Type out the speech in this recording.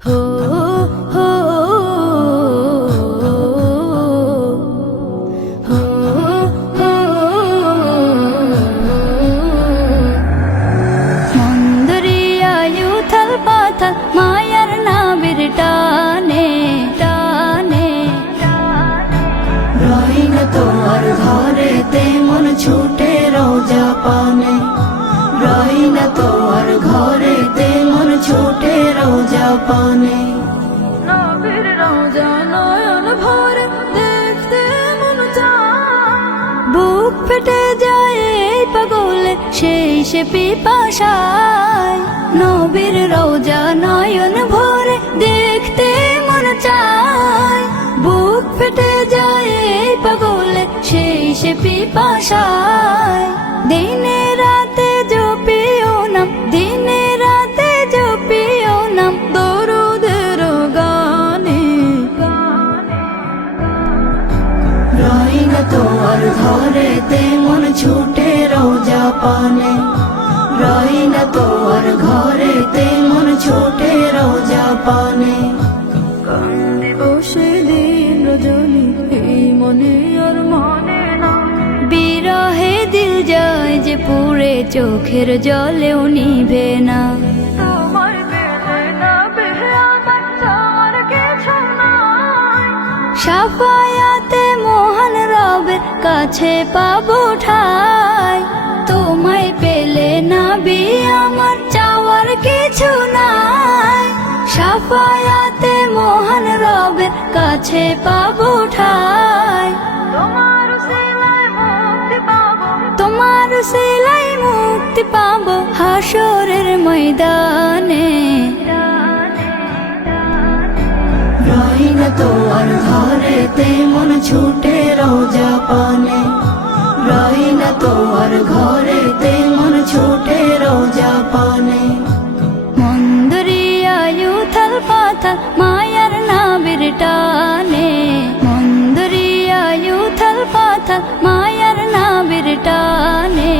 হো হো হো হো মন্দরিয়ায় উথাল পাথাল মায়ার নাবির টানে টানে রই না তোর ঘরেতে মন ছুটে রোজা পানে রই না তোর ঘরেতে মন ছুটে রোজা পানে নবীর রোজা নয়ন ভরে দেখতে মন চায় বুক ফেটে যায় এই পাগলে সেই সে পিপাসায় নবীর রোজা নয়ন ভরে দেখতে মন চায় বুক ফেটে যায় এই পাগলে সেই সে পিপাসায় দিনে রাতে জপিও নাম দিনে রাতে জপিও নাম দরুদের গানে রই না তোর ঘরেতে মন ছুটে রোজা পানে রই না তোর ঘরেতে মন ছুটে রোজা পানে কান্দে বসে দিন রজনী এই মনে আর মনে না বিরহে দিল যায় যে পুরে চোখের জলেও নিভে না তোমার বেলায় না বেহে আমার তোমার কিছু নাই সাফায়াতে মহান রবের কাছে পাবো ঠাই তোমায় পেলে না বি আমার চাওয়ার কিছু নাই সাফায়াতে মহান রবের কাছে পাবো ঠাই তোমার সিলাই মুক্তি পাবো হাসরের ময়দানে রই না তোর ঘরেতে মন ছুটে রোজা পানে রই না তোর ঘরেতে মন ছুটে রোজা পানে মন্দরিয়ায় উথাল পাথাল মায়ার নাবির টানে মন্দরিয়ায় উথাল পাথাল মায়ার নাবির টানে